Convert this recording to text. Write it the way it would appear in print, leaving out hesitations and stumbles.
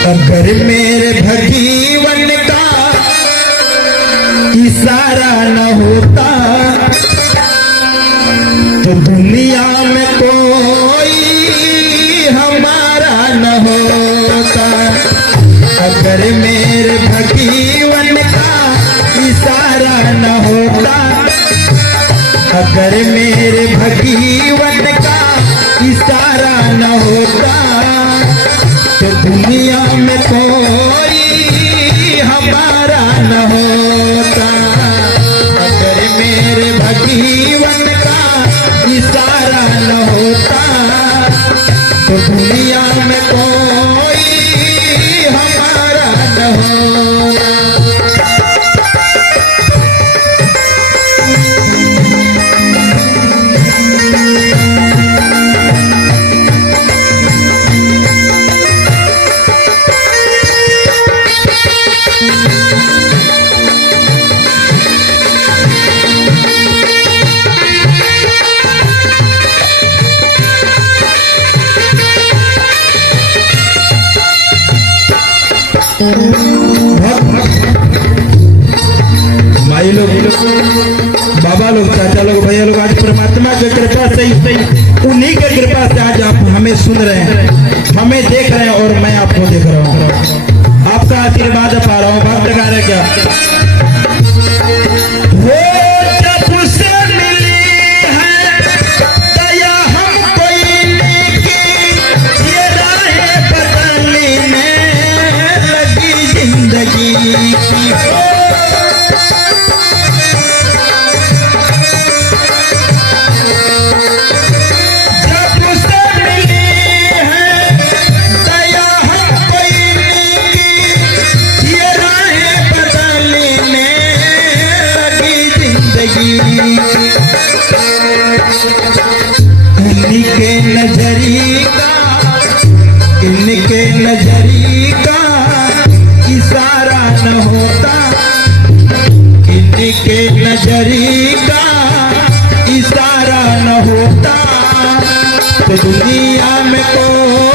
अगर मेरे भगीवन का इशारा न होता तो दुनिया में कोई हमारा न होता। अगर मेरे भगीवन का इशारा न होता, अगर मेरे भगीवन का इशारा न होता तो दुनिया में कोई हमारा न होता। अगर मेरे भगीवन का इशारा न होता तो दुनिया में कोई हमारा न होता। माई लोग, बाबा लोग, चाचा लोग, भैया लोग, आज परमात्मा की कृपा से उन्हीं की कृपा से आज आप हमें सुन रहे हैं, हमें देख रहे हैं और मैं आपको देख रहा हूँ। आपका आशीर्वाद पा रहा हूँ। भक्त गा रहे क्या इनके नजरी का, इनके नजरी का इशारा न होता, इनके नजरी का इशारा न होता तो दुनिया में कोई